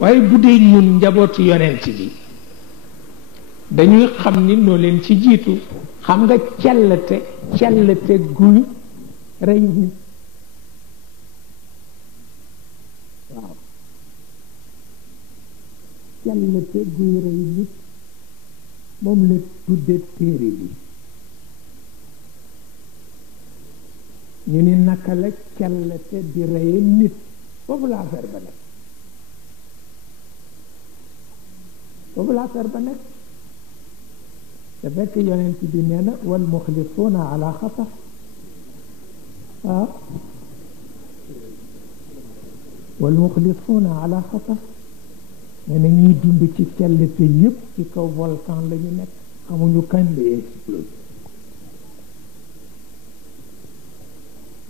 waaye bu dee ñun njabootu yonent bi dañuy xam ni noo leen ci jiitu. xam nga cellate guy rey nit waaw cellate guy rey nit moom la tudde téere bi ñu ni naka la cellate di reye nit foofu la affaire ba nekk foofu la affaire ba nekk te fekk yonent bi nee na wal muxlisuuna ala xatar waaw wal muxlisuuna ala xatar nee na ñuy dund ci cellate yépp ci kaw volcan la ñu nekk xamuñu kañ la explose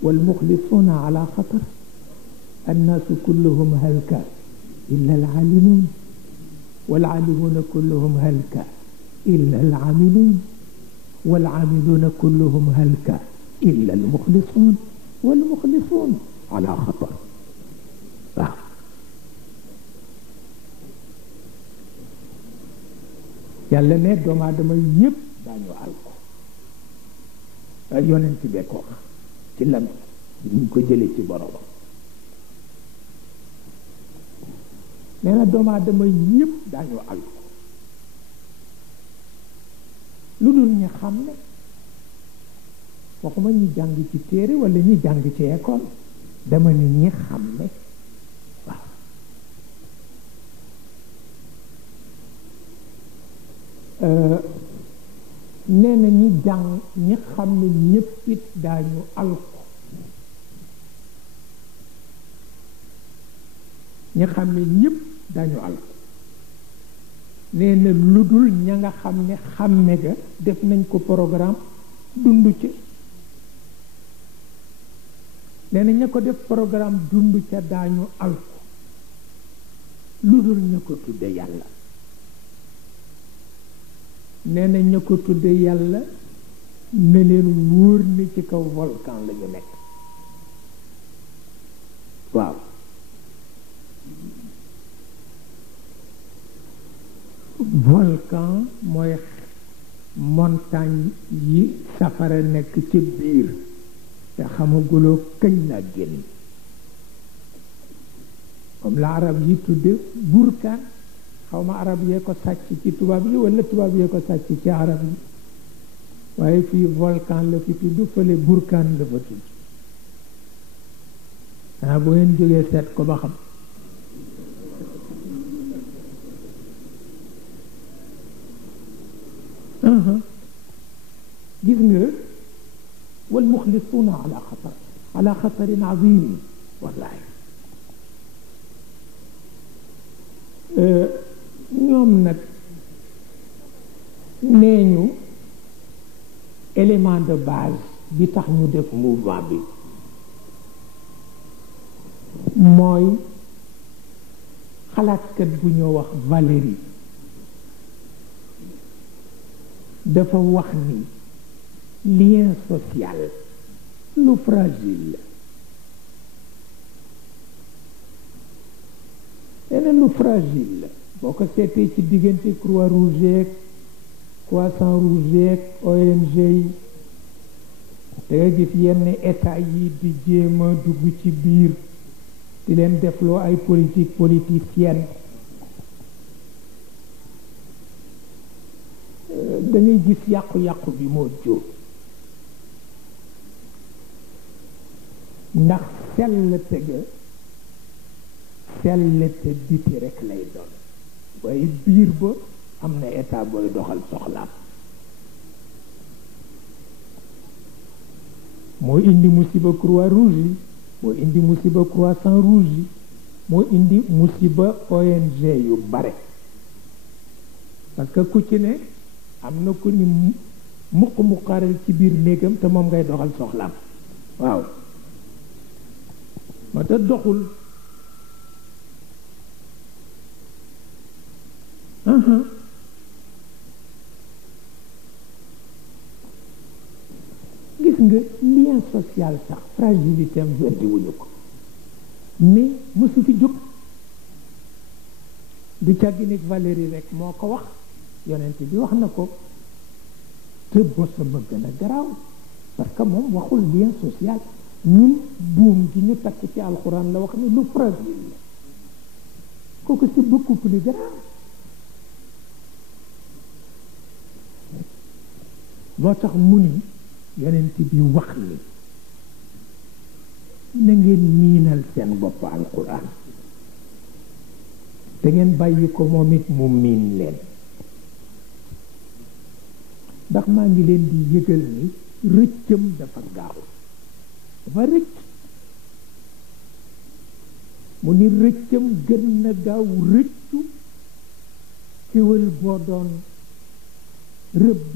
wal muxlisuuna ala xatar annaasu kulluhum halka illa alalimuun wal alimuuna kulluhum halka إلا العاملون والعاملون كلهم هلكا إلا المخلصون والمخلصون على خطر yàlla ne doomu aadama yépp daañu alko yonent bee ko wax ci lan ñu ko jëlee ci borom nee na doomu aadama yépp daañu alko lu dul ñi xam ne waxuma ñi jàng ci téere wala ñi jàng ci école dama ni ñi xam ne waaw nee na ñi jàng ñi xam ne ñépp it daañu alko ñi xam ne ñépp daañu alko nee na lu dul ña nga xam ne xàmme ga def nañ ko programme dund ci nee na ña ko def programme dund ca daañu alko lu dul ña ko tudde yàlla nee na ña ko tudde yàlla ne leen wóor ni ci kaw volcan la ñu nekk waaw volcan mooy montagne yi safara nekk ci biir te xamaguloo kañ la génn comme la arab yi tudde burkaan xawma arab yee ko sàcc ci tubaab yi wala tubaab yee ko sàcc ci arab yi waaye fii volcan la fi tudd fële burkaan la fa tudd xanaa bu ngeen jógee seet ko ba xam gis nga wal muxlisuuna ala xatarin azim wallahi ñoom nag nee ñu élément de base bi tax ñu def mouvement bi mooy xalaatkat bu ñoo wax Valéry dafa wax ni lien social lu fragile leneen lu fragile la boo ko seetee ci diggante croix rouge ak croissant rouge ak ONG yi da nga gis yenn état yi di jéem a dugg ci biir di leen defloo ay politique politicienne da ngay gis yàqu-yàqu bi moo jóg ndax sellte ga sellte biti rek lay doon waaye biir ba am na état booy doxal soxlaam moo indi musiba croix rouge yi moo indi musiba croissant rouge yi moo indi musiba ONG yu bare parce que ku ci ne am na ku ni mu xaaral ci biir néegam te moom ngay doxal soxlaam waaw moo tax doxul gis nga lien social sax fragilité am weddi wuñu ko mais mësu fi jóg du càggi nit Valérie rek moo ko wax yonent bi wax na ko te bosama gën a garaaw parce que moom waxul lien social ñun buum gi ñu takk ci alxuraan la wax ne lu fragile la kooku c'est beaucoup plus grave moo tax mu ni yonent bi wax ni na ngeen miinal seen bopp alxuraan te ngeen bàyyi ko moom it mu miin leen ndax maa ngi leen di yëgal ni rëccam dafa gaaw dafa rëcc mu ni rëccam gën na gaaw rëccu kéwél boo doon rëbb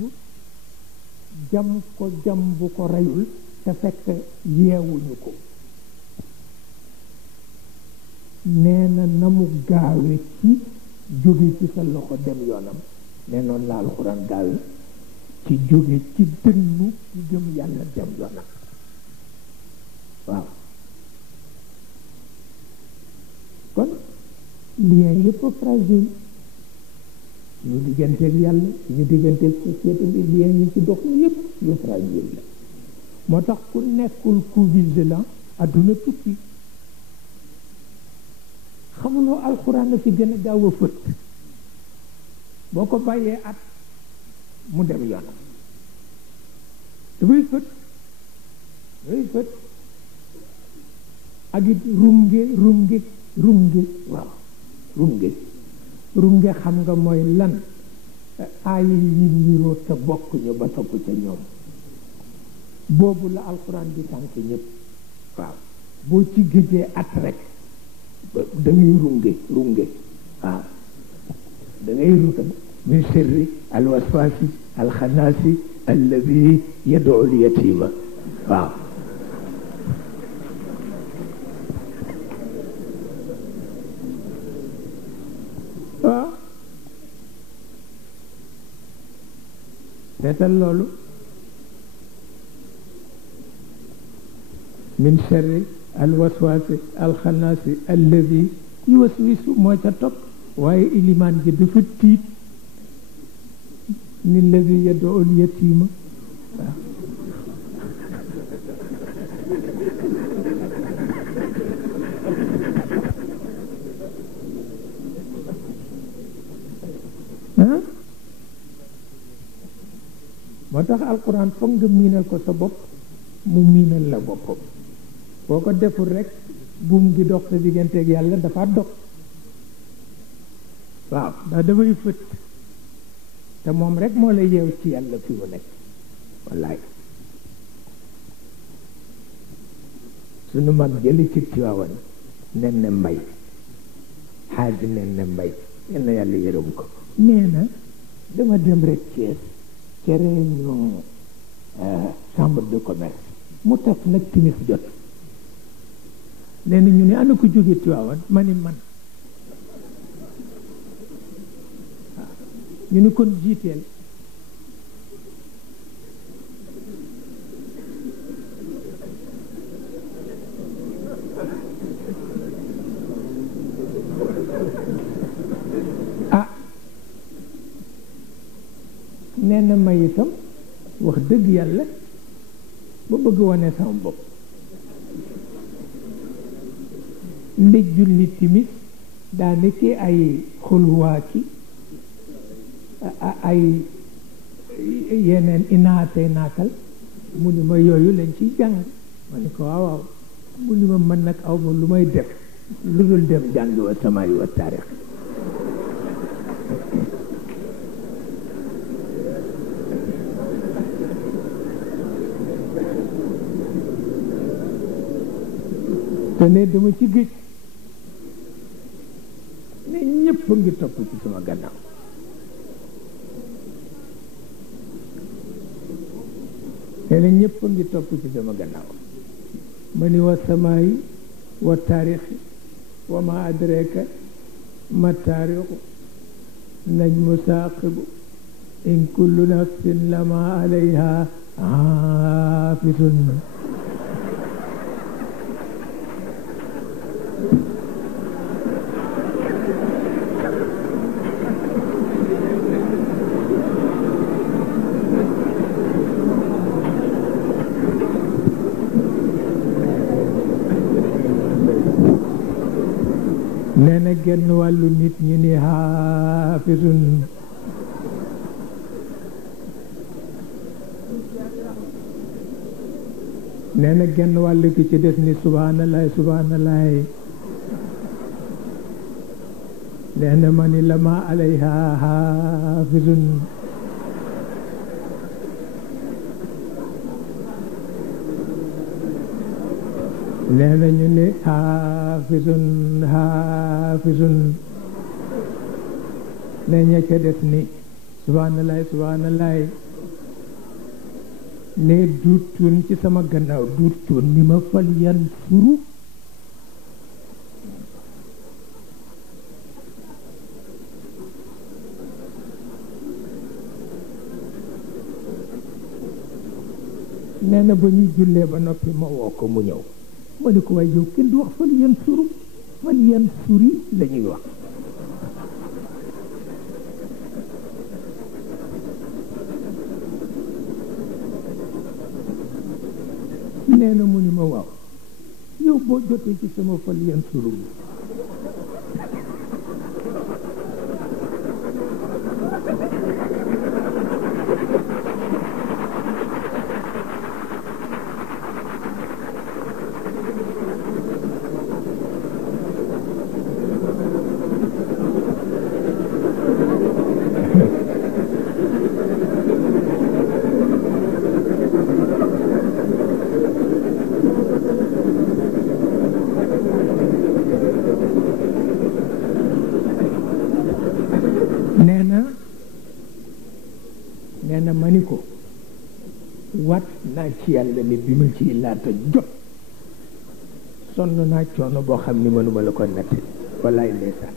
jam ko jam bu ko reyul te fekk yeewuñu ko nee na mu gaawe ci jóge ci sa loxo dem yoonam nee noonu la alxuraan gaawe ci jóge ci dënnu ci gëm yàlla dem yoonam waaw kon lien yëpp fragile ñu digganteeg yàlla ñu digganteeg société bi lien yi ci dox yëpp yu fragile la moo tax ku nekkul ku vigilant adduna tukki xamuloo alxuraan a fi gën a gaaw a fët boo ko bàyyee at mu dem yoonam dafay fët ak it runge waaw runge xam nga mooy lan aaya yi niroo te bokk ñu ba topp ca ñoom boobu la alxuraan di tànk ñëpp waaw boo ci géejee at rek da ngay runge waaw da ngay ruta min sirri alwaswasi alxanaasi alladi yad'u lyatima waaw waaw seetal loolu min sharri alwaswasi alxanaasi alladi yuwaswisu moo ca topp waaye ilimaan ji dafa tiit ni alladi yad'u lyatima waaw moo tax alquran foog nga miinal ko sa bopp mu miinal la boppam boo ko deful rek buum gi dox sa digganteeg yàlla dafa dog waaw ndax dafay fët te moom rek moo la yeew ci yàlla fi mu nekk wallaay sunu mag jëli ci Tiwaawan nen ne mbay xaaji nen ne mbay yal na yàlla yërëm ko nee na dama dem rek Thiès ci réunion chambre de commerce mu taf nag timis jot nee na ñu ne ana ko jóge Tiwaawan ma ni man ñu ni kon jiiteel nee na may itam wax dëgg yàlla ba bëgg wane sama bopp ndég julli timis daane ki ay xulwaa ki ay yeneen inaatee naatal mu ni ma yooyu lañ ciy jàng ma ni ko waaw waaw mu ni ma mën nag aw ma lu may def lu dul dem jàng wa samaay wa taarix te ne dama ci géej ne ñëpp a ngi topp ci sama gannaaw nee na ñëpp a ngi topp ci sama gannaaw ma ni wa samaayi wa taarixi wa ma adraka ma taarixu najmu saaqibu in kullu nafsin lama alayha xaafisun nee na genn wàllu nit ñi ni xaafisun nee na genn wàll ki ci des ni subhanallah subhanallah nee na ma ni lama alayha xaafisun nee na ñu ne xaafisun xaafisun ne ña ca des ni subhanallah subhanallah ne duut cuun ci sama gannaaw duut cuun ni ma fal yan suru nee na ba ñu jullee ba noppi ma woo ko mu ñëw ma ni ko waaye yow kenn du wax fal yan suru fal yan suri la ñuy wax nee na mu ni ma waaw yow boo jotee ci sama fal yan suru nee na ma ni ko wat naa ci yàlla ni bi ma ciy laata jot sonn naa coono boo xam ni mënuma la ko nett wallaay ndeysaan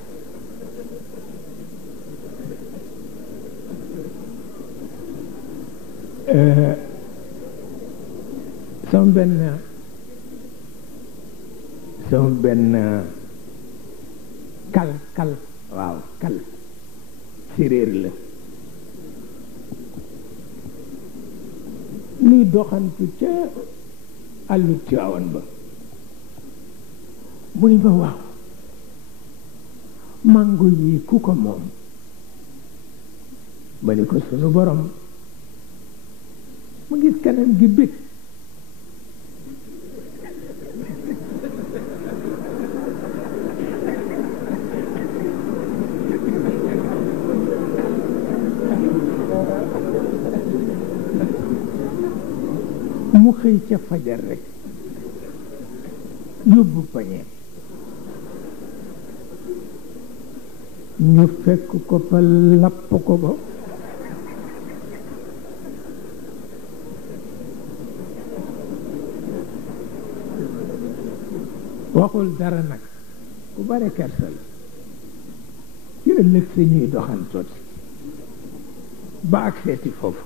sama benn kal waaw kal séréer la nuy doxantu ca àllu Tiwaawan ba mu ni ma waaw mango yi ku ko moom ma ni ko sunu borom mu gis kanam gi bég mu xëy ca fajar rek yóbbu pañeem ñu fekk ko fa lapp ko ba waxul dara nag ku bare kersa la ci ëllëg sa ñuy doxantooti ba ak seeti foofu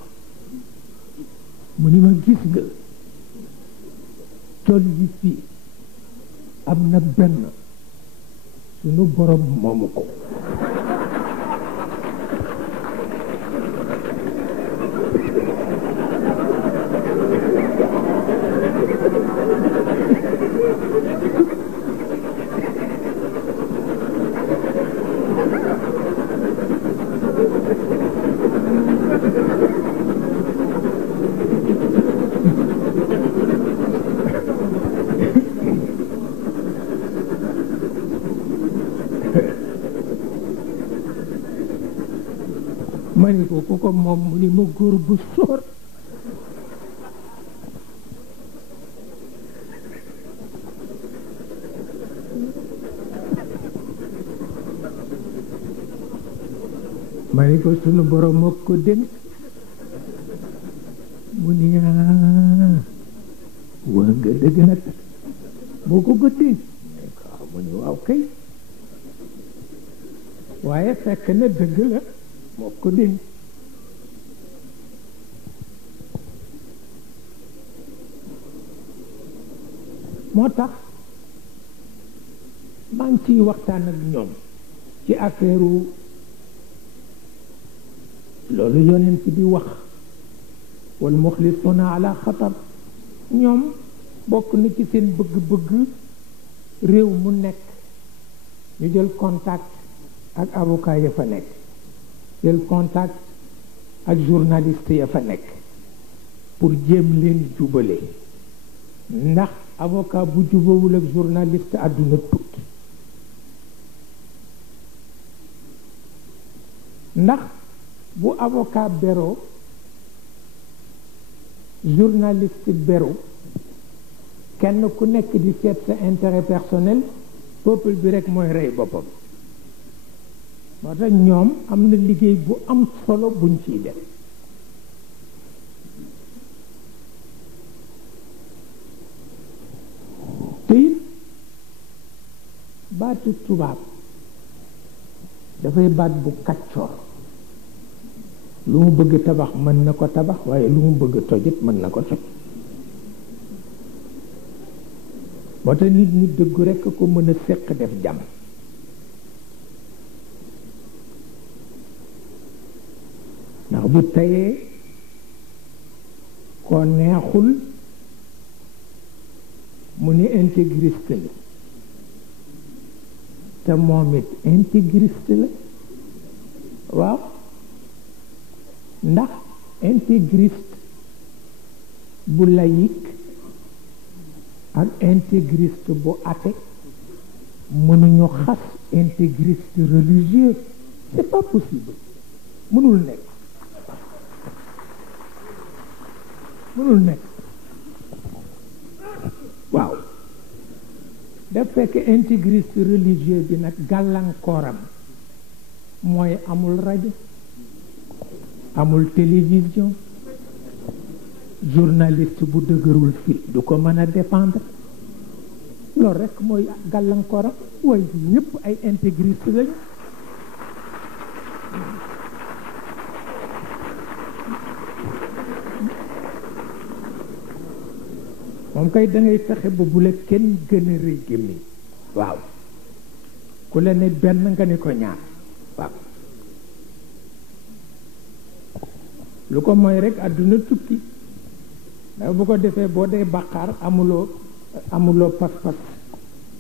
mu ni ma gis nga tool yi fii am na benn sunu borom moomu ko ma ni ko ku ko moom mu ni ma góor bu sóor ma ni ko sunu borom moo ko dénk mu ni waa nga dëgg nag moo ko ko dénk mu ni waaw kay waaye fekk na dëgg la moo ko dénk moo tax maa ngi ciy waxtaan ak ñoom ci affaire loolu yonent bi wax wal muxlisuuna ala xatar ñoom bokk na ci seen bëgg-bëgg réew mu nekk ñu jël contact ak avocat ya fa nekk jël contact ak journaliste ya fa nekk pour jéem leen jubale ndax avocat bu jubawul ak journaliste àdduna tukki ndax bu avocat bero journaliste bero kenn ku nekk di seet sa intérêt personnel peuple bi rek mooy rey boppam moo tax ñoom am na liggéey bu am solo buñ ciy def te baatu tubaab dafay baat bu kaccoor lu mu bëgg tabax mën na ko tabax waaye lu mu bëgg tojit mën na ko toj moo tax nit ñu dëggu rekk ko mën a séq def jàmm ndax bu teyee koo neexul mu ni intégriste la te moom it intégriste la waaw ndax intégriste bu laïque ak intégriste bu athée mënuñu xas intégriste religieux c'est pas possible mënul nekk waaw daf fekk intégriste religieux bi nag gàllankooram mooy amul rajo amul télévision journaliste bu dëgërul fit du ko mën a défendre loolu rekk mooy gàllankooram waaye ñëpp ay intégriste lañu moom kay dangay fexe ba bu la kenn gën a rëy gémmiñ waaw ku la ne benn nga ne ko ñaar waaw lu ko mooy rekk àdduna tukki ndax bu ko defee boo dee bàqaar amuloo pas-pas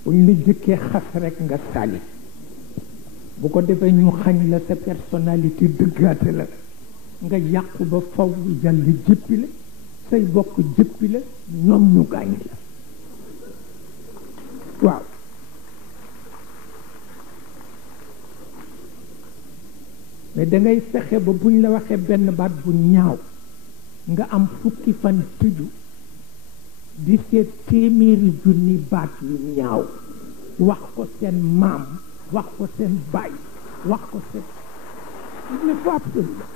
bu ñu la jëkkee xas rekk nga sali bu ko defee ñu xañ la sa personnalité dëggaate la nga yàqu ba faw yàlla jëppi la say bokk jëppi la ñoom ñu gaañ la waaw mais dangay fexe ba buñ la waxee benn baat bu ñaaw nga am fukki fan tëju di seet téeméeri junni baat yu ñaaw wax ko seen maam wax ko seen baay wax ko seen il faut absolument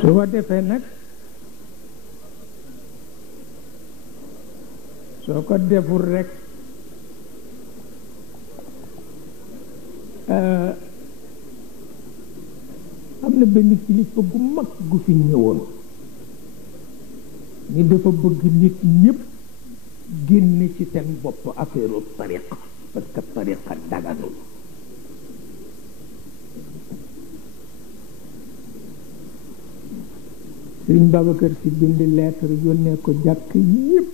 su ko defee nag soo ko deful rekk am na benn kilifa gu mag gu fi ñëwoon ni dafa bëgg nit ñépp génn ci seen bopp affaire tariqa parce que tariqa daganul Sëriñ Babacar Si bind lettre yónnee ko jàkk yépp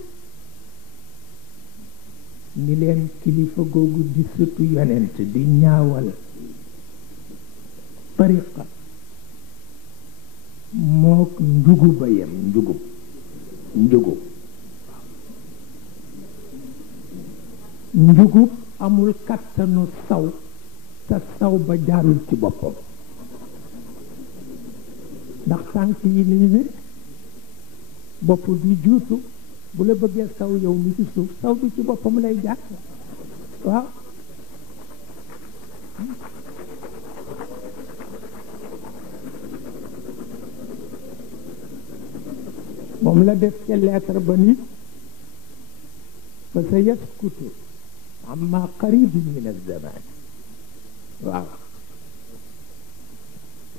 ni leen kilifa googu di sëtu yonent di ñaawal tariqa mook njugu ba yem njugub amul kattanu saw te saw ba jaarul ci boppam ndax tànk yi lii bopp bi juutu bu la bëggee saw yow mi ci suuf saw bi ci boppam lay jaar waaw moom la def ca lettre ba ni fa sa yaskutu amma qaribin min alzaman waaw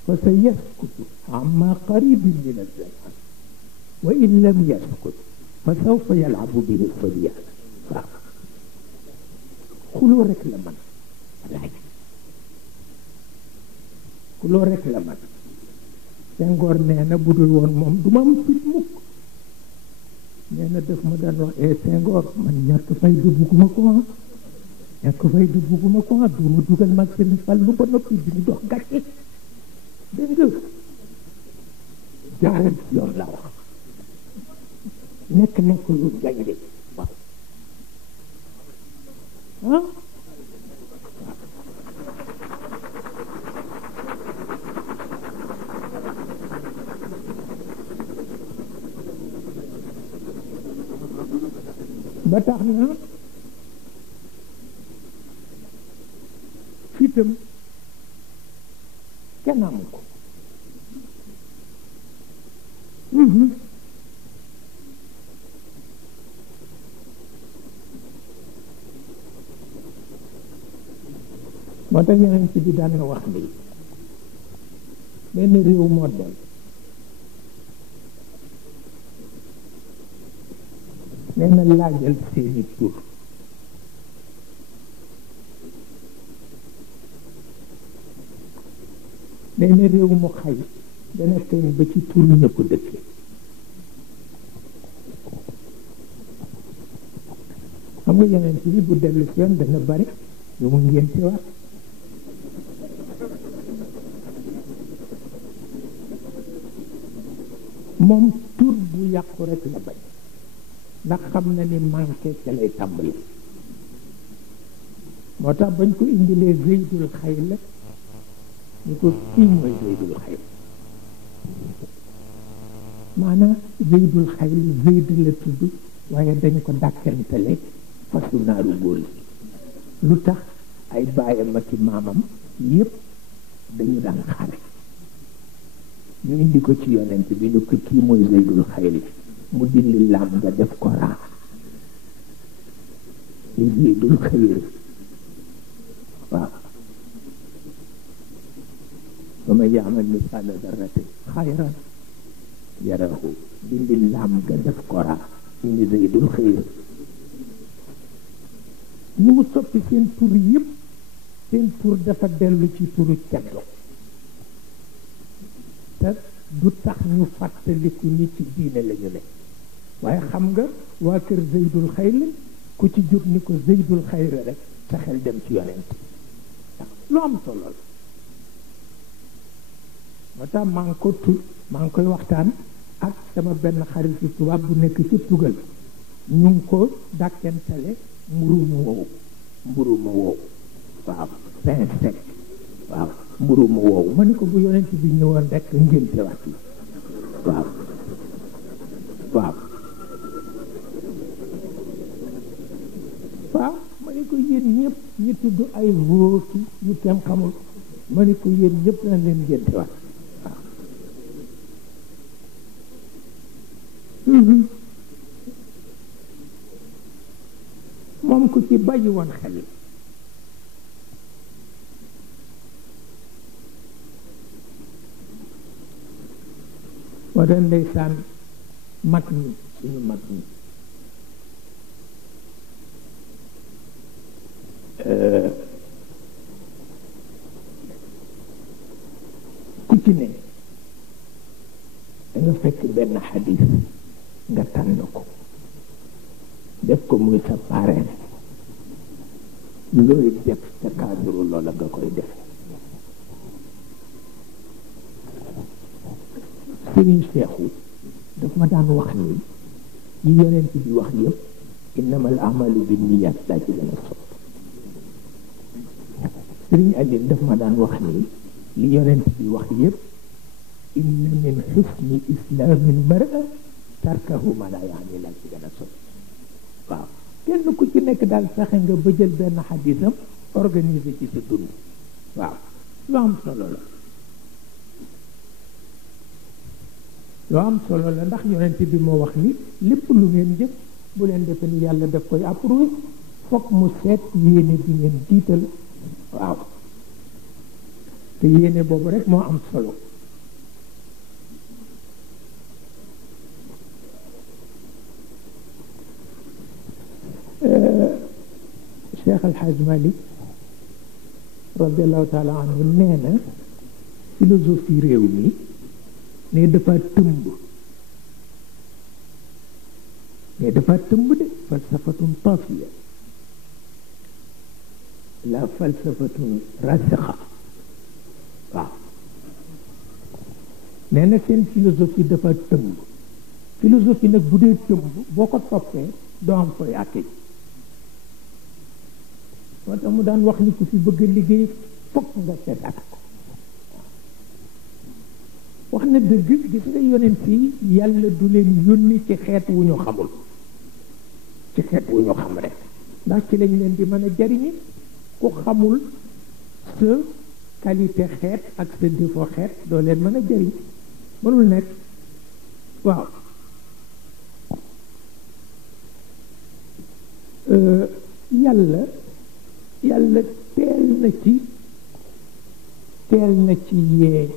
fa sa yaskutu amma qaribin min alzaman wa in lam yaskut fa sawfa yalabu bihi sabyan waaw xuloo rek la man laaj xuloo rek la man Senghor nee na bu dul woon moom du ma am fit mukk nee na daf ma daan wax Senghor man ñàkk fay du bugguma ko ñàkk fay du bugguma ko du ma dugal mag Serigne Fallou ba noppi di ñu dox gàcce dégg nga jaaral yoon la wax nekk lu gañ de waaw ah ba tax na fitam kenn amu ko moo tax yeneen ci bi daan na wax ni benn réew moo dem nee na laajal seeni tur nee na réew mu xay dana feeñ ba ci tur ña ko dëkkee xam nga yeneen ci bi bu dellu si yoon dana bari ñu mu ngénte wax moom tur bu yàqu rek la bañ ndax xam na ni manqué ca lay tàmbali moo tax bañ ko indilee Zeydul Xayl ñu ko kii mooy Zeydul Xayl maanaam Zeydul Xayl Zeyd la tudd waaye dañ ko dàkkantale fasu naaru góor yi lu tax ay baayam ak maamam yépp dañu daan xare ñu indi ko ci yonent bi ñu ko kii mooy Zeydul Xayl mu dindi laam nga def ko raa li Zeydul Xayl waaw wa man ya'mal mithqala darratin xayran yarahu dindi laam nga def ko raa ñu ni Zeydul Xayl ñu mu soppi seen tur yëpp seen tur dafa dellu ci turu ceddo te du tax ñu fàttaliku ni ci diine la ñu ne waaye xam nga waa kër Zeydul Xayl ku ci jóg ni ko Zeydul Xayl rek sa xel dem ci yonent lu am solo la moo tax maa ngi koy waxtaan ak sama benn xaritu tubaab bu nekk ci tugal ñu ngi ko dàkkentale mburu mu wow waaw pain sec waaw mburu mu wow ma ne ko bu yonent bi ñëwoon rek ngénte wax la waaw waaw waaw ma ne ko yéen ñëpp ñu tudd ay vooki ñu kenn xamul ma ne ko yéen ñëpp na leen ngénte wax waaw moom ku ci bàyyi woon xel moo doon ndeysaan mag ñi suñu mag ñi ku ci ne da nga fekk benn xadis nga tànn ko def ko muy sa parrain looy def ca cadre loola nga koy def Sëriñ Seexu daf ma daan wax ni yi yonent bi wax yëpp innamal amalu binniyat daa ci gën a sopp Sëriñ Aline daf ma daan wax ni li yonent bi wax yëpp inna min xusni islaamil mar'a tarkahu ma la yaani la ci gën a sopp waaw kenn ku ci nekk daal fexe nga ba jël benn xadisam organiser ci sa dund waaw lu am solo la lu am solo la ndax yonent bi moo wax ni lépp lu ngeen jëf bu leen defe ni yàlla daf koy approuvé fokk mu seet yéene bi ngeen jiital waaw te yéene boobu rek moo am solo Cheikh Al Hadj Malick radiallahu taala anhu nee na philosophie réew mi ne dafa tëmb de falsafatun tafiya la falsafatun rasixa waaw nee na seen philosophie dafa tëmb philosophie nag bu dee tëmb boo ko toppee doo am fooy àtte moo tax mu daan wax ni ku fi bëgg a liggéey fokk nga seetaat ko wax na dëgg gis nga yonent yi yàlla du leen yónni ci xeet wu ñu xamul ci xeet wu ñu xam rek ndax ci lañ leen di mën a jariñi ku xamul sa qualité xeet ak sa défaut xeet doo leen mën a jariñ mënul nekk waaw yàlla teel na ci yee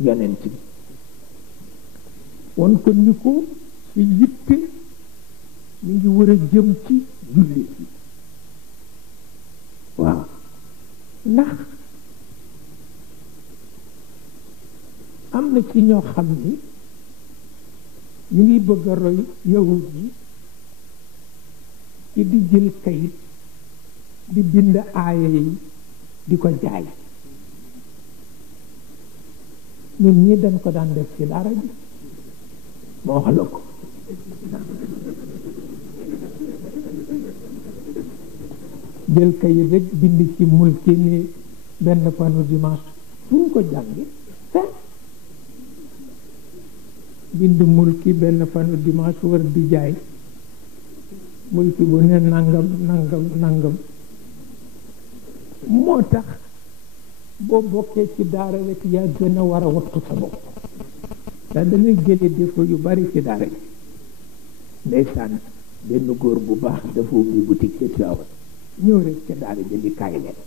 yonent bi won ko ni ko su yitte mi ngi war a jëm ci jullit yi waaw ndax am na ci ñoo xam ni ñu ngi bëgg a roy yahud yi ci di jël kayit di bind aaya yi di ko jaay ñun ñi dañ ko daan def ci daara ji ma wax la ko jël kayit rek bind ci mulki ni benn fanu dimanche fu ñu ko jàngi bind mulki benn fanu dimanche war di jaay mulki bu ne nangam moo tax boo bokkee ci daara rek yaa gën a war a wattu sa bopp ndax dangay jële défaut yu bari ci daara ji ndeysaan benn góor bu baax dafa ubbi boutique ca Tiwaawan ñëw rek ca daara ji di kaay leen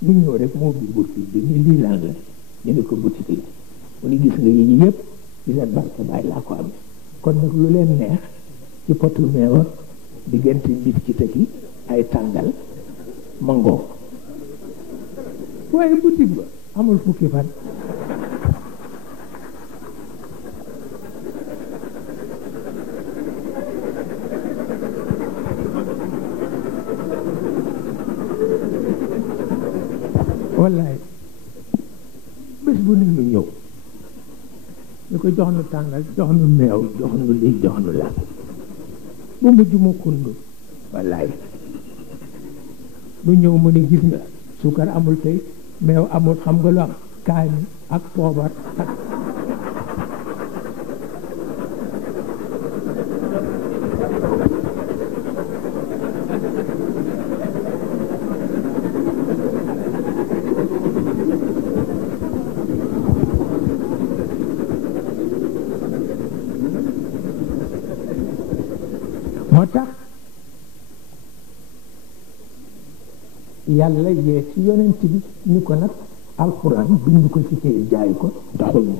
mu ñëw rek moo ubbi boutique bi ni lii lan la ñu ne ko boutique la mu ni gis nga yi yëpp ci seen barke Baay laa ko amee kon nag lu leen neex ci potu meew ak diggante mbir ci tëkki ay tàngal mangoo waaye boutique ba amul fukki fan wallaay bés bu ne ñu ñëw ñu ko jox nu tàngal jox nu meew jox nu lii jox nu la bu mujj mu kundu wallaay lu ñëw mu ne gis nga suukar amul tey meew amul xam nga lu am kaani ak poobar ak moo tax yàlla yee ci yonent bi ni ko nag alxuraan bind ko ci kay jaay ko taxul mu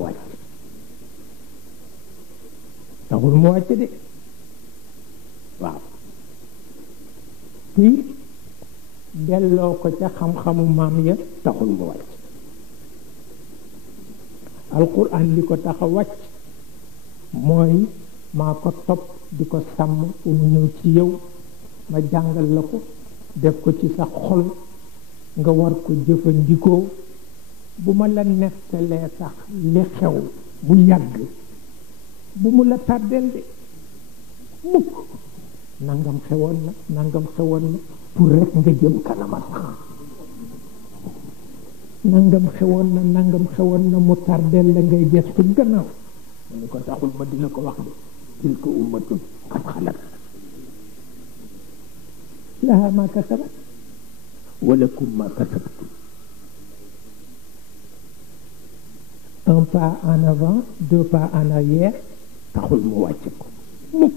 wàcc de waaw te delloo ko ca xam-xamu maam ya taxul mu wàcc alxuraan li ko tax a wàcc mooy maa ko topp di ko sàmm fu mu ñëw ci yow ma jàngal la ko def ko ci sa xol nga war ko jëfandikoo bu ma la nettalee sax li xew bu yàgg bu mu la tàddeel de mukk nangam xewoon na pour rek nga jëm kanama sax nangam xewoon na mu tàddeel la ngay gestu gannaaw mu ni ko taxul ma di la ko wax de tilka ummatun qad xalat laha ma kasabat wa lakum ma kasabtum un pas en avant 2 pas en arrière taxul mu wàcc ko mukk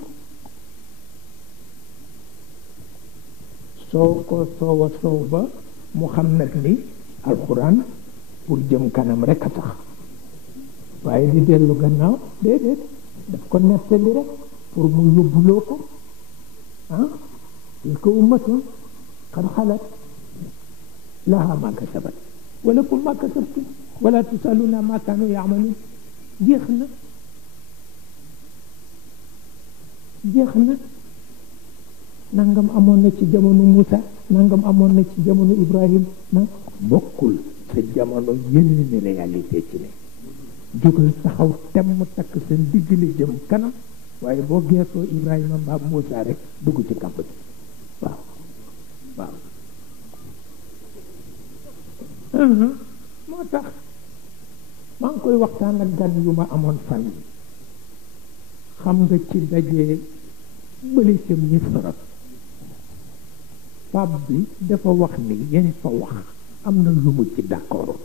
soo ko soowa soow ba mu xam nag ni alxuraan pour jëm kanam rek a tax waaye di dellu gannaaw déedéet daf ko nettali rek pour mu yóbbuloo ko tilka ummatun qad xalat laha ma kasabat wa lakum ma kasabtum wala tusaluna ma kaanu yaamaluun jeex na nangam amoon na ci jamono Moussa nangam amoon na ci jamono Ibrahim bokkul sa jamono yenn réalité ci ne jógal taxaw temm takk seen digg li jëm kanam waaye boo geesoo Ibrahima mbaa Moussa rek dugg ci kamp bi waaw moo tax maa ngi koy waxtaan ak gan yu ma amoon fan yi xam nga ci dajee bële ca Misra pap bi dafa wax ni yañ fa wax am na lu mu ci d'accord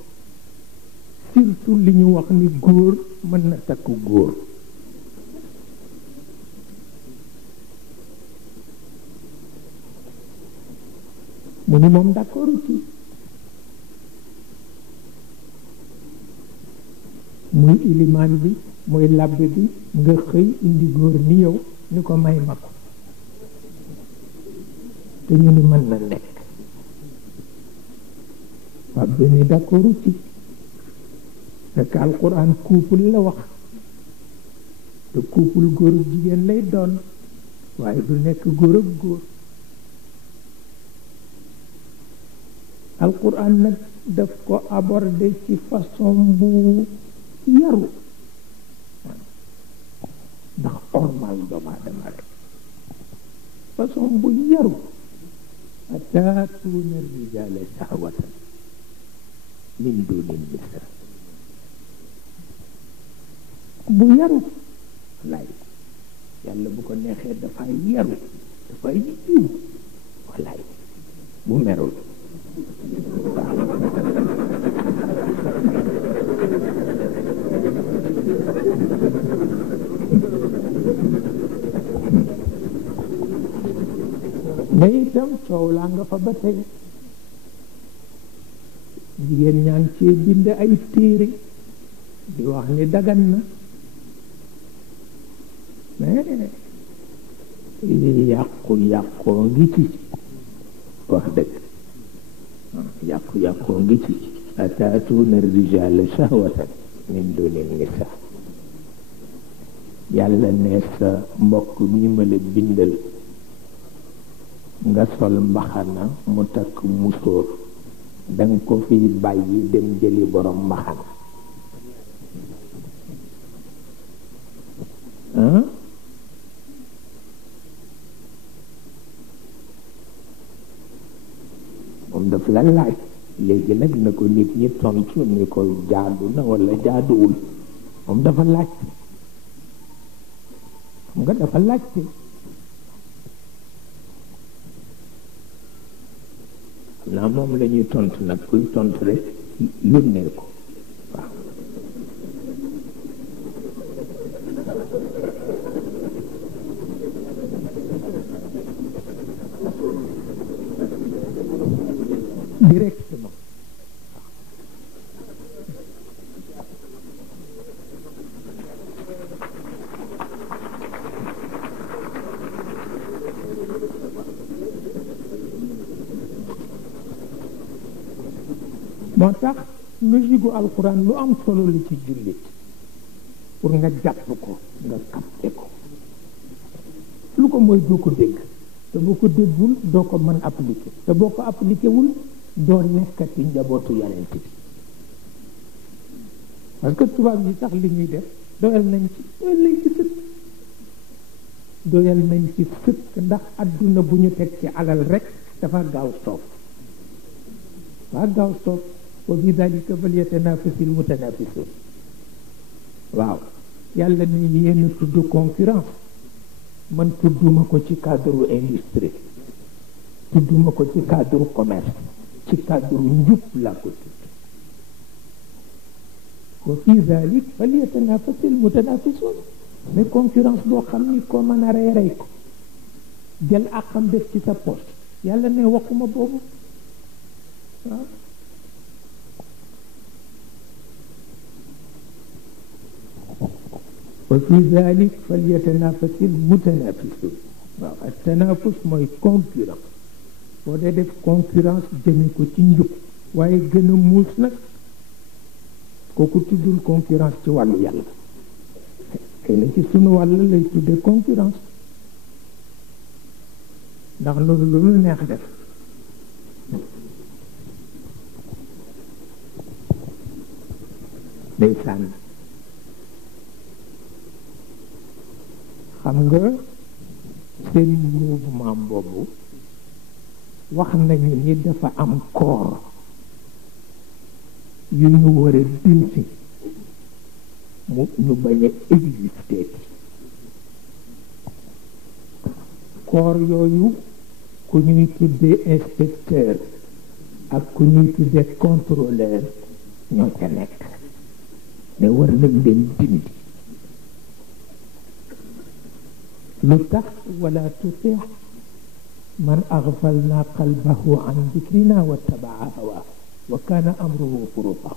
surtout li ñu wax ni góor mën na takk góor mu ni moom d'accord ci muy ilimaan bi muy labbe bi nga xëy indi góor ni yow ni ko may ma ko te ñu ni mën na nekk waa benn d'accord ci fekk alquran couple la wax te couple góor ak jigéen lay doon waaye du nekk góor ak góor alquran nag daf ko aborder ci façon bu yaru ndax ormal doomu aadama rek façon bu yaru ataatuuna rijaala shahwatan min duuni nisaa bu yaru wallaay yàlla bu ko neexee dafa yaru dafa yiw wallaay bu merul mais itam coow laa nga fa ba tey jigéen ñaa ngi cee bind ay téere di wax ni dagan na mais yàqu-yàqoo ngi ci wax dëgg yàqu-yàqoo ngi ci ataatuuna rijaala shahwatan min duni nisa yàlla ne sa mbokk mi ma la bindal nga sol mbaxana mu takk musóor danga ko fi bàyyi dem jëli borom mbaxana moom daf la laaj léegi nag na ko nit ñi tontu ni ko jaadu na walla jaaduwul moom dafa laaj xam nga dafa laajte naa moom la ñuy tontu nag kuy tontu rek yónnee ko waaw directement moo tax musique gu alxuraan lu am solo li ci jullit pour nga jàpp ko nga capté ko lu ko mooy doo ko dégg te boo ko déggul doo ko mën appliqué te boo ko appliqué wul doo nekkati njabootu yonent bi parce que tubaab yi sax li ñuy def doyal nañ ci sëkk ndax adduna bu ñu teg ci alal rek dafa gaaw soof wa bi dalika falyatanafasil mutanafisun waaw yàlla ni yéen tudd concurrence man tudduma ko ci cadre industrie tudduma ko ci cadre commerce ci cadre njub laa ko tudd wa fi dalik falyatanafasil mutanafisun mais concurrence boo xam ni ko mën a rey ko jël ak xam def ci sa poche yàlla ne waxuma boobu waaw wa fi dalik falyatanafasil mutanafisun waaw ak tanafus mooy concurrence boo dee def concurrence jëme ko ci njub waaye gën a muus nag kooku tuddul concurrence ci wàllu yàlla xëy na ci sunu wàll lay tudde concurrence ndax loolu lu neex def ndeysaan xam nga seen mouvement boobu wax nañu ni dafa am corps yu ñu war a dindi mu ñu bañ a exister corps yooyu ku ñuy tuddee inspecteur ak ku ñuy tuddee contrôleur ñoo ca nekk ne war nañ leen dindi lu tax wala tuti man aghfalna qalbahu an dhikrina wattabaa hawa wa kana amruhu furuta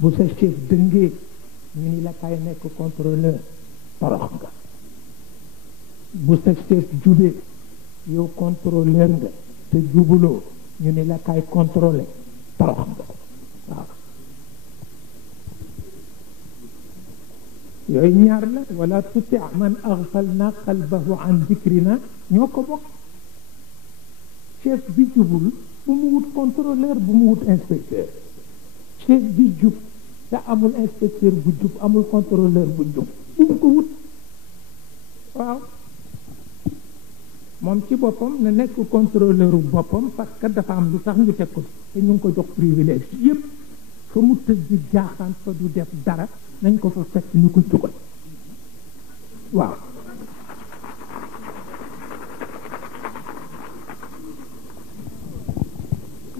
bu sa chef dëngee ñu ni la kay nekk contrôleur torox nga bu sa chef jubee yow contrôleur nga te jubuloo ñu ni la kay contrôler torox nga waaw yooyu ñaar la wala tuti man aghfalna qalbahu an dhikrina ñoo ko bokk chef bi jubul bu mu wut contrôleur bu mu wut inspecteur chef bi jub te amul inspecteur bu jub amul contrôleur bu jub bu mu ko wut waaw moom ci boppam na nekk contrôleur boppam parce que dafa am lu tax ñu teg ko te ñu ngi ko jox privilège yépp fa mu tëdd jaaxaan fa du def dara nañ ko fa fekk ñu ko jugal waaw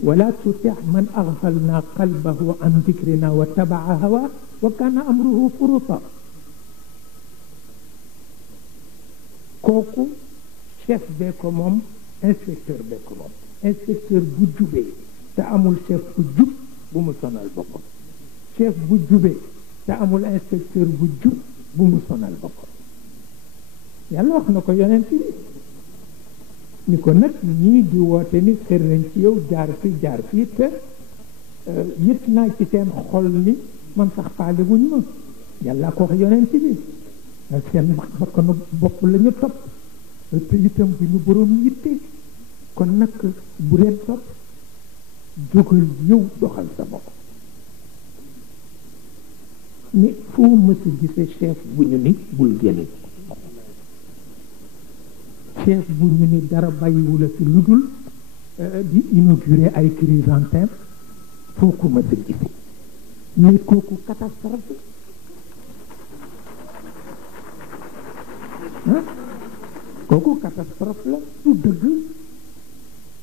wala tuti man aghfalna qalbahu an dhikrina wa tabaa hawa wa kana amruhu furuta kooku chef bee ko moom inspecteur bee ko moom inspecteur bu jubee te amul chef bu jub bu mu sonal boppam chef bu jubee te amul inspecteur bu jub bu mu sonal boppam yàlla wax na ko yonent bi ni ko nag ñii di woote ni xër nañ ci yow jaar fii te yëg naa ci seen xol ni man sax faale wuñ ma yàlla ko wax yonent bi seen bakkanu bopp la ñu topp te itam bi ñu boroom yitte kon nag bu leen topp jógal yow doxal sa bopp ni foo mësa gise chef bu ñu ni bul génn chef bu ñu ni dara bàyyiwula fi lu dul di inaugurer ay chrysanthèmes foo ko mësa gise mais kooku catastrophe kooku catastrophe la du dëgg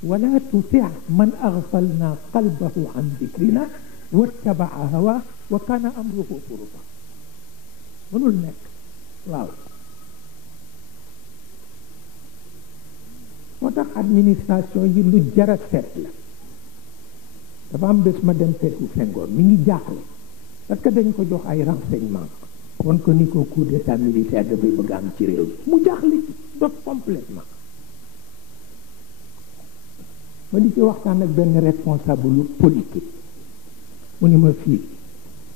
wala tuti man aghfalna qalbahu an dhikrina wattabaa hawa wa kana amruhu furuta mënul nekk waaw moo tax administration yi lu jara seet la dafa am bés ma dem seeti Senghor mi ngi jaaxle parce que dañ ko jox ay renseignement won ko ni ko coup d'état militaire dafay bëgg am ci réew mi mu jaaxle ci dot complètement ma di ci waxtaan ak benn responsable politique mu ni ma fii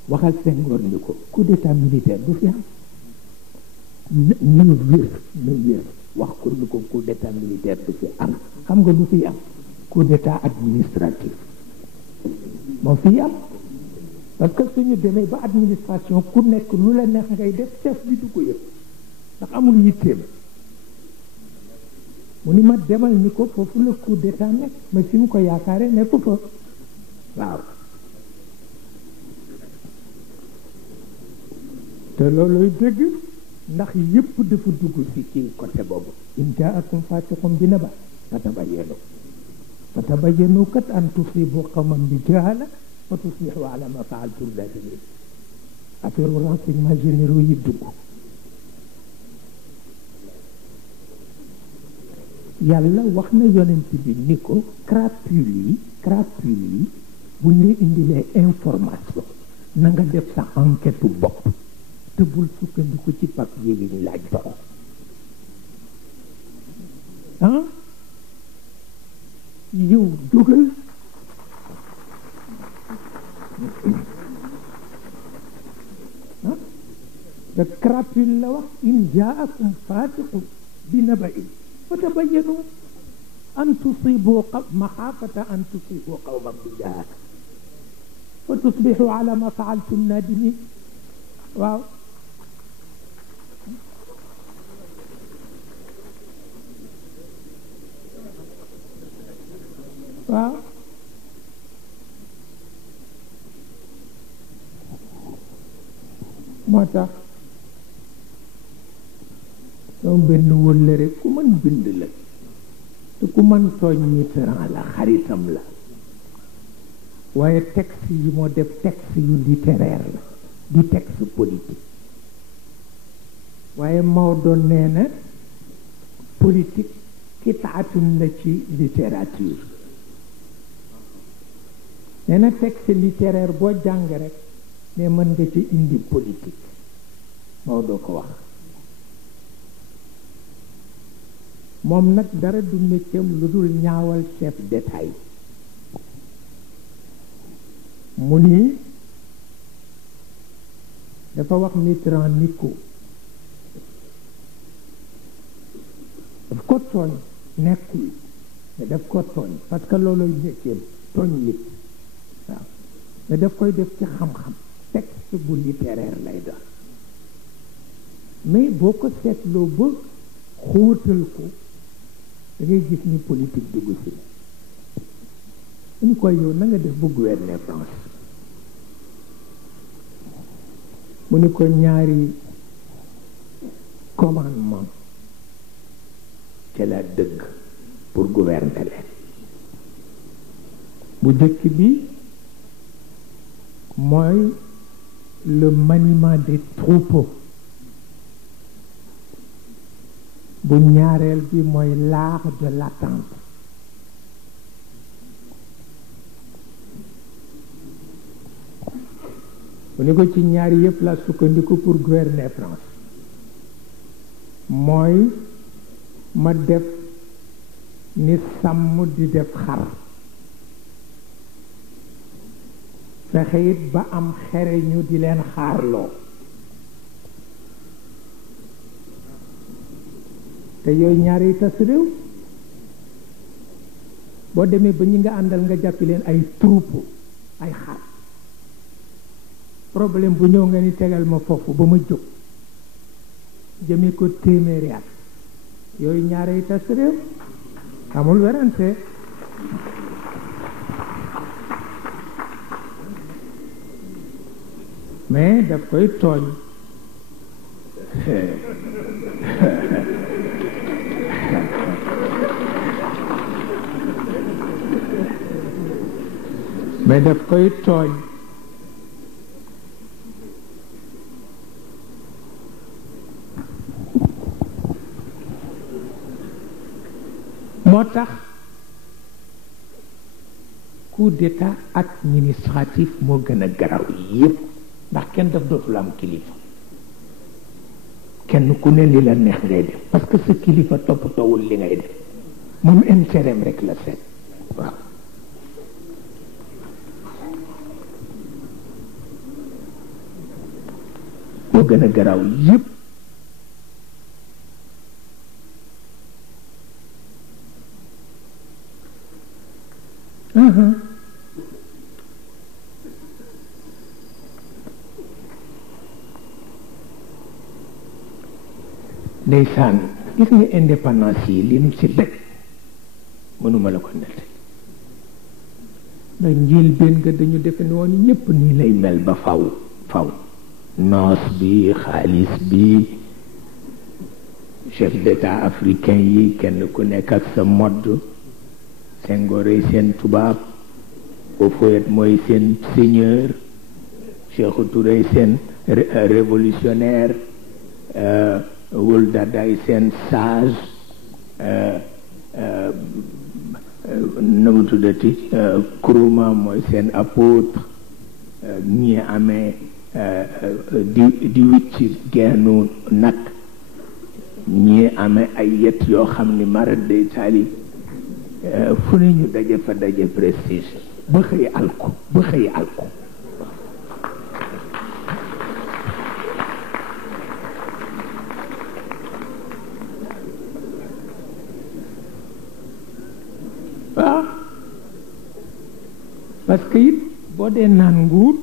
waxal Senghor ni ko coup d'état militaire du fi am na wér wax ko ni ko coup d'état militaire du fi am xam nga lu fi am coup d'état administratif moo fi am parce que suñu demee ba administration ku nekk lu la neex ngay def chef bi du ko yëpp ndax amul yitteem mu ni ma demal ni ko foofu la coup d'état nekk ma fi mu ko yaakaare nekku fa waaw te looluy dëgg ndax yëpp dafa dugg ci côté boobu in jaakum fasiqun bi naba fatabayyanu kat an tusibu qawman bi jahala fa tusbihu ala ma faaltum nadimin affaire renseignement généraux yi dugg yàlla wax na yonent bi ni ko crapule yi buñ la indilee information na nga def sa enquête bopp te bul sukkandiku ci papier yi ñu laaj borom ah yow jógal te crapule la wax in jaakum fasiqun bi naba'in fatabayyanu an tusibu maxaafata an tusibu qawman bi jahaala fa tusbixu ala ma faaltum nadimin waaw waaw moo tax sama benn wëllëre ku mën bind la te ku mën tooñ Mitterrand la xaritam la waaye texte yi moo def texte yu littéraire la du texte politique waaye Maodo nee na politique kitaatun la ci littérature nee na texte littéraire boo jàng rek ne mën nga ci indi politique Maodo ko wax moom nag dara du méccam lu dul ñaawal chef d'État yi mu ni dafa wax Mitterrand ni ko daf ko tooñ nekkul mais daf ko tooñ parce que looloy méccam tooñ nit waaw mais daf koy def ci xam-xam texte bu littéraire lay doon mais boo ko seetloo ba xóotal ko da ngay gis ni politique dugg si ñu koy yow na nga def bu gouverner France mu ni ko ñaari commandement ca la dëgg pour gouverner leen bu jëkk bi mooy le maniement des troupeaux bu ñaareel bi mooy l'art de l'attente mu ni ko ci ñaari yëpp la sukkandiku pour gouverner France mooy ma def ni sàmm di def xar fexe it ba am xere ñu di leen xaarloo te yooyu ñaari tas réew boo demee ba ñi nga àndal nga jàppi leen ay troupeau ay xar problème bu ñëw nga ni tegal ma foofu ba ma jóg jëmee ko téeméeri at yooyu ñaari tas réew amul werante mais daf koy tooñ mais daf koy tooñ moo tax coup d'état administratif moo gën a garaw yépp ndax kenn daf dootul am kilifa kenn ku ne li la neex ngay def parce que sa kilifa toppatoowul li ngay def moom intérêt rek la seet waaw moo gën a garaw yépp ndeysaan gis nga indépendance yi li nu ci dëkk mënuma la ko nett ndax njiil benn nga dañu defe ne woon ñépp nii lay mel ba faw noos bi xaalis bi chef d'état africain yi kenn ku nekk ak sa modd Senghor yi seen tubaab Houphouët mooy seen seigneur Sékou Touré seen révolutionnaire Wul Dadaay seen sage na mu tuddati Kuruma mooy seen apôtre ñi amee di wicci geenu nag ñi amee ay yet yoo xam ni marat day taali fu ne ñu daje fa daje prestige ba xëy alko waaw parce que it boo dee naan nguur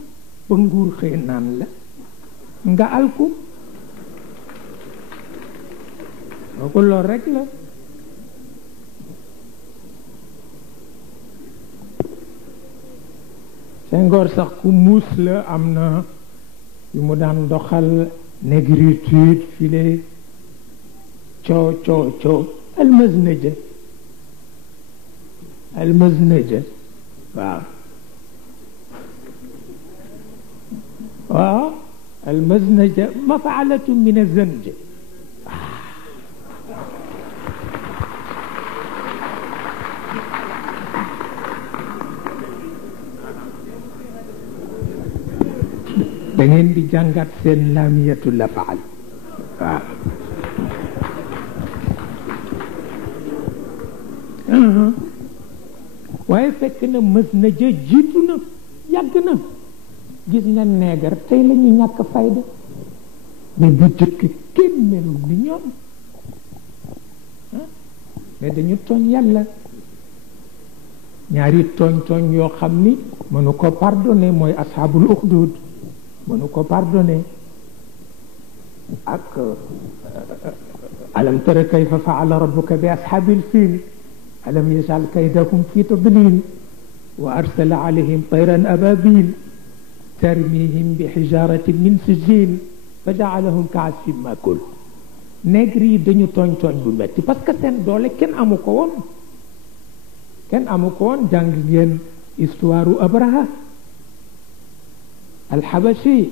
ba nguur xëy naan la nga alku ko lool rek la Senghor sax ku muus la am na yu mu daan doxal négritude file coow almaznaja waaw almaznaja mafaalatu min azanj da ngeen di jàngat seen laamiyatu la faal waaw waaye fekk na mës na ja jiitu na yàgg na gis nga neegar tey la ñu ñàkk fayda mais bu jëkk kenn melul ni ñoom mais dañu tooñ yàlla ñaari tooñ yoo xam ni mënu ko pardonné mooy ashabul uxdud mënu ko pardonné ak alam tara kayfa faala rabbuka bi ashabil fiil alam yajal kaydahum fi tadlil wa arsala alayhim tayran ababil tarmihim bi hijaratin min sijil fa jaalahum ka asfin makul nègre yi dañu tooñ bu metti parce que seen doole kenn amu ko woon jàng ngeen histoire u Abraha alxabashi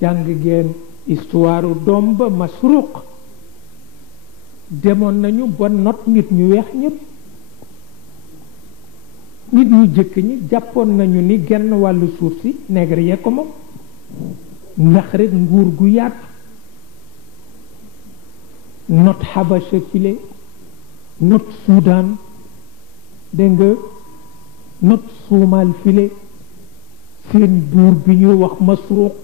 jàng ngeen histoire u doom ba Masruq demoon nañu ba not nit ñu weex ñëpp nit ñu jëkk ñi jàppoon nañu ni genn wàllu suuf si nègre yee ko moom ndax rek nguur gu yaatu not Xabasha file not Soudan dégg nga not Suumal file seen buur bi ñuy wax Masruq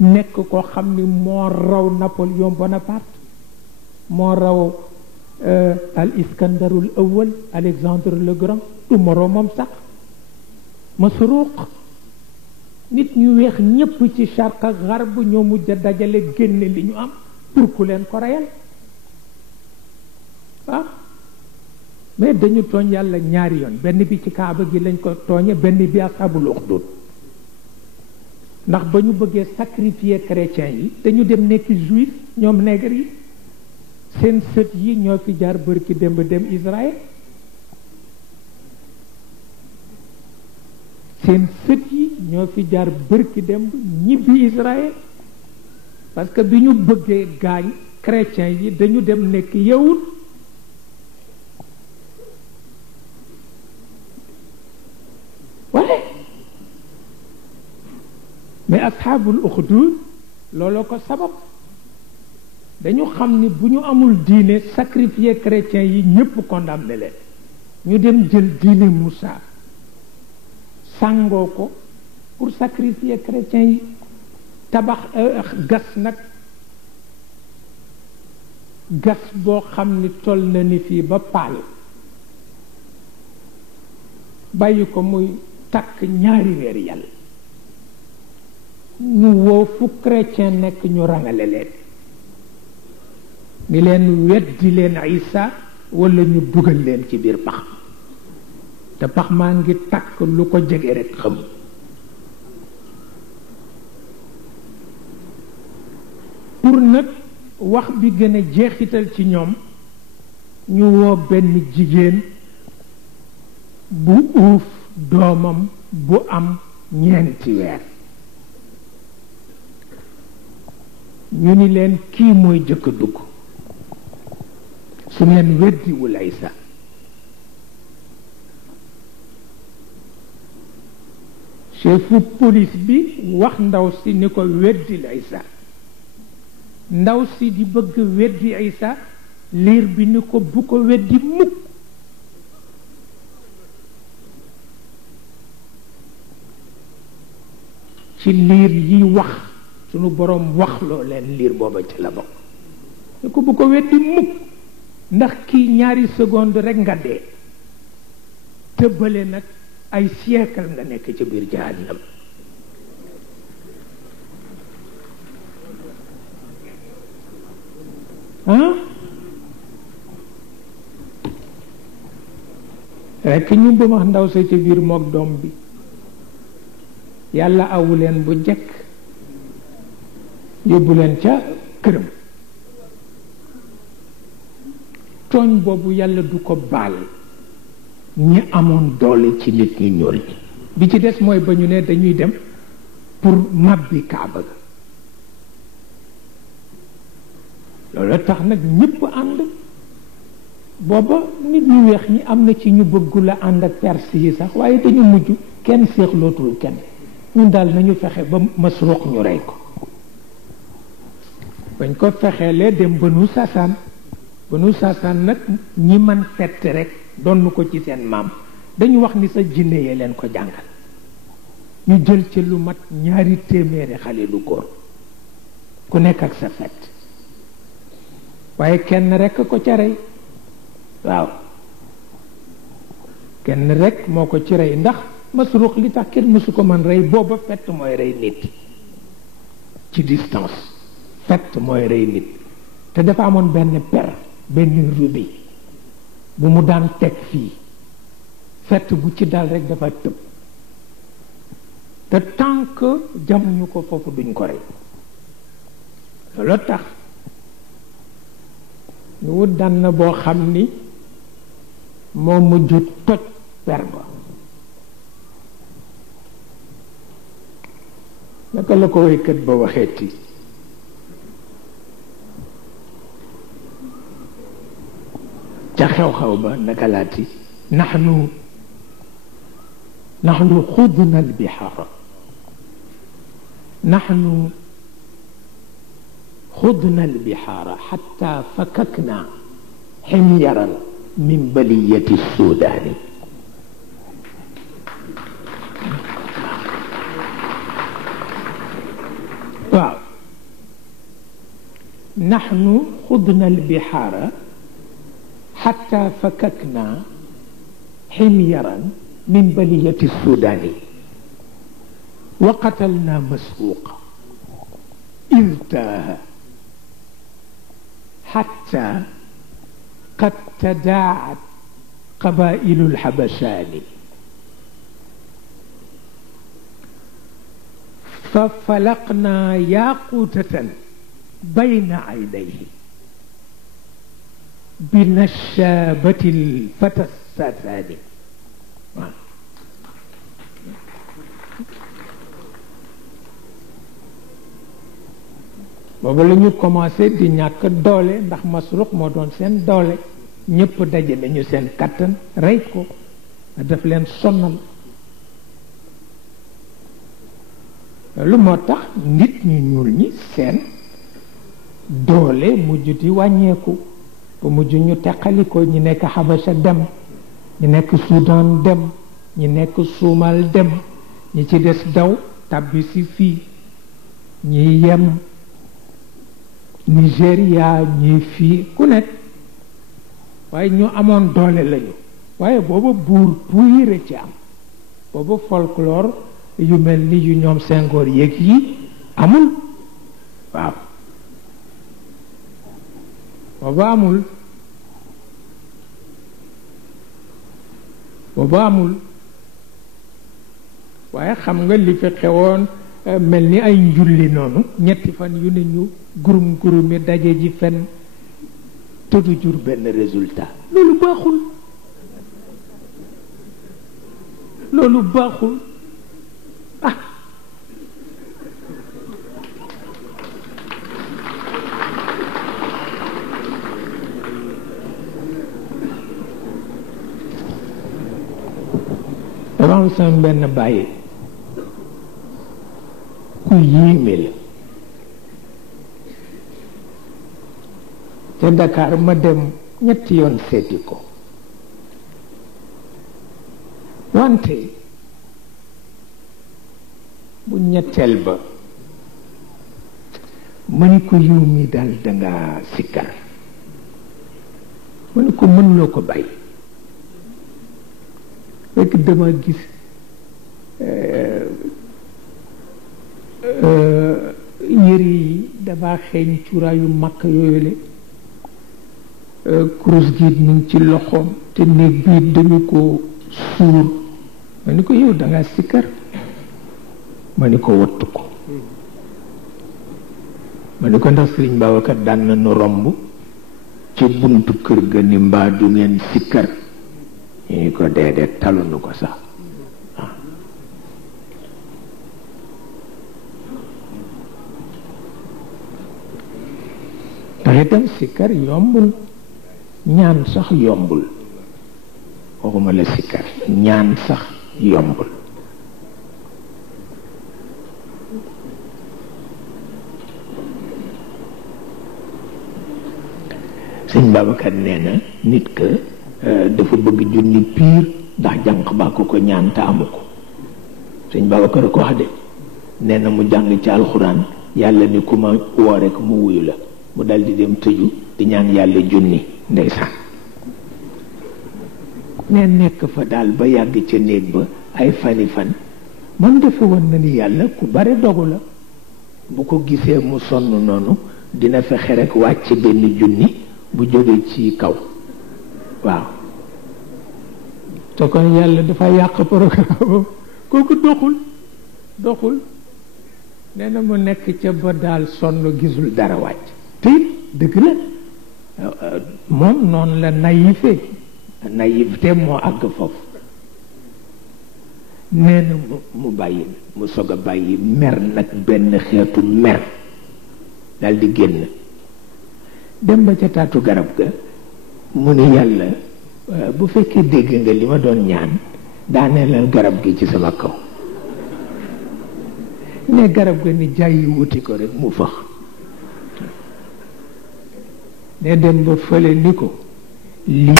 nekk ko xam ni moo raw Napoléon Bonaparte moo raw al Iskandarul Awwal Alexandre le Grand du moroomam sax Masruq nit ñu weex ñépp ci Charq ak Garb ñoo mujj a dajale génne li ñu am pour ku leen ko reyal waaw mais dañu tooñ yàlla ñaari yoon benn bi ci Kaaba gi lañ ko tooñe benn bi ashabul uxdud ndax ba ñu bëggee sacrifier chrétiens yi dañu dem nekk juif ñoom nègre yi seen sët yi ñoo fi jaar bërki dem Israël seen sët yi ñoo fi jaar bërki dem ñibbi Israël parce que bi ñu bëggee gaañ chrétiens yi dañu dem nekk yawut mais ashabul uxdud looloo ko sabab dañu xam ni bu ñu amul diine sacrifier chrétiens yi ñépp condamné leen ñu dem jël diine Moussa sàngoo ko pour sacrifier chrétiens yi tabax gas nag gas boo xam ni toll na ni fii ba paal bàyyi ko muy takk ñaari weer yàlla ñu woo fu chrétien nekk ñu rangale leen ni leen weddi leen Isa wala ñu dugal leen ci biir pax te pax maa ngi takk lu ko jege rek xam pour nag wax bi gën a jeexital ci ñoom ñu woo benn jigéen bu uuf doomam bu am ñeenti weer ñu ni leen kii mooy jëkk dugg su ngeen weddiwul Isa chefu police bi wax ndaw si ni ko weddil Isa ndaw si di bëgg weddi Isa liir bi ni ko bu ko weddi mukk ci liir yi wax sunu boroom wax loo leen liir booba ci la bokk ni ko bu ko weddi mukk ndax kii ñaari seconde rekk nga dee tëbbale nag ay siècle nga nekk ci biir jahannam rekk ñu ba ma ndaw sa ci biir mook doom bi yàlla awu leen bu jekk yóbbu leen ca këram tooñ boobu yàlla du ko baal ñi amoon doole ci nit ñu ñuul ñi bi ci des mooy ba ñu ne dañuy dem pour màbbi kaaba ga loolu tax nag ñépp ànd booba nit ñu weex ñi am na ci ñu bëggul a ànd ak perse yi sax waaye dañu mujj kenn séexlootul kenn ñun daal nañu fexe ba Masruq ñu rey ko bañ ko fexeelee dem Banu Sasaan nag ñi man fett rek donn ko ci seen maam dañu wax ni sa jinne yee leen ko jàngal ñu jël ci lu mat 200 xale lu góor ku nekk ak sa fett waaye kenn rek ko ca rey waaw kenn rek moo ko ci rey ndax Masruq li tax kenn mësu ko man rey booba fett mooy rey nit ci distance fett mooy rey nit te dafa amoon benn benn rubis bu mu daan teg fii fett bu ci dal rek dafa tëb te tant que jamuñu ko foofu duñ ko rey loolu tax ñu wut daan na boo xam ni moo mujj toj per ba naka la ko woykat ba waxeeti ca xew-xew ba naka laati naxnu xudna albihaara naxnu xudna albihaara xatta fakakna ximyaran min baliyati sudaani waaw naxnu xudna albihaara حتى فككنا حميرا من بلية السودان وقتلنا مسروقا إذ تاه حتى قد تداعت قبائل الحبشان ففلقنا ياقوتة بين عينيه بنشابة الفتى الساثاني booba la ñu commencé di ñàkk doole ndax Masruq moo doon seen doole ñépp daje nañu seen kattan rey ko daf leen sonnal lu moo tax nit ñu ñuul ñi seen doole mujj di wàññeeku ba mujj ñu teqaliko ñi nekk Xabasa dem ñi nekk Soudan dem ñi nekk Suumal dem ñi ci des daw tàbbi si fii ñi yem Nigéria ñi fii ku nekk waaye ñu amoon doole lañu waaye booba buur puire ci am booba folklore yu mel ni yu ñoom Senghor yéeg yi amul waaw booba amul waaye xam nga li fi xewoon mel ni ay njulli noonu ñetti fan yu ne ñu gurum gurumi daje ji fen te du jur benn résultat loolu baaxul ah dafa am sama benn bàyyi ku yéeme la ca Dakar ma dem ñetti yoon seeti ko wante bu ñetteel ba ma ni ko yow mi daal danga sikkar ma ni ko mënuloo ko bàyyi fekk dama gis yëre yi dafa xeeñ cuuraayu makk yooyu le kurus gi mu ngi ci loxoom te néeg bi dañu ko suur ma ni ko yow danga sikkar ma ni ko wattu ko ma ni ko ndax Sëriñ Babacar daan na nu romb ci buntu kër ga ni mbaa du ngeen sikkar ñu ni ko déedéet talunu ko sax ndax itam sikkar yombul ñaan sax yombul waxuma la sikkar ñaan sax yombul sëñ Babacar nee na nit ka dafa bëgg junni piir ndax jànq baa ko ñaan te amu ko sëñ Babacar ko wax de nee na mu jàng ci alxuraan yàlla ni ku ma woo rek mu wuyu la mu dal di dem tëju di ñaan yàlla junni ndeysaan ne nekk fa daal ba yàgg ca néeg ba ay fani fan man defe woon na ni yàlla ku bare dogu la bu ko gisee mu sonn noonu dina fexe rek wàcc benn junni bu jógee ci kaw waaw te kon yàlla dafa yàq programme kooku doxul nee na mu nekk ca ba daal sonn gisul dara wàcc te dëgg la moom noonu la naïveté moo àgg foofu nee na mu bàyyi mu sog a bàyyi mer nag benn xeetu mer dal di génn dem ba ca taatu garab ga mu ni yàlla bu fekkee dégg nga li ma doon ñaan daaneelal garab gi ci sama kaw ne garab ga ni jàyyi wuti ko rek mu fax ne dem ba fële ni ko lii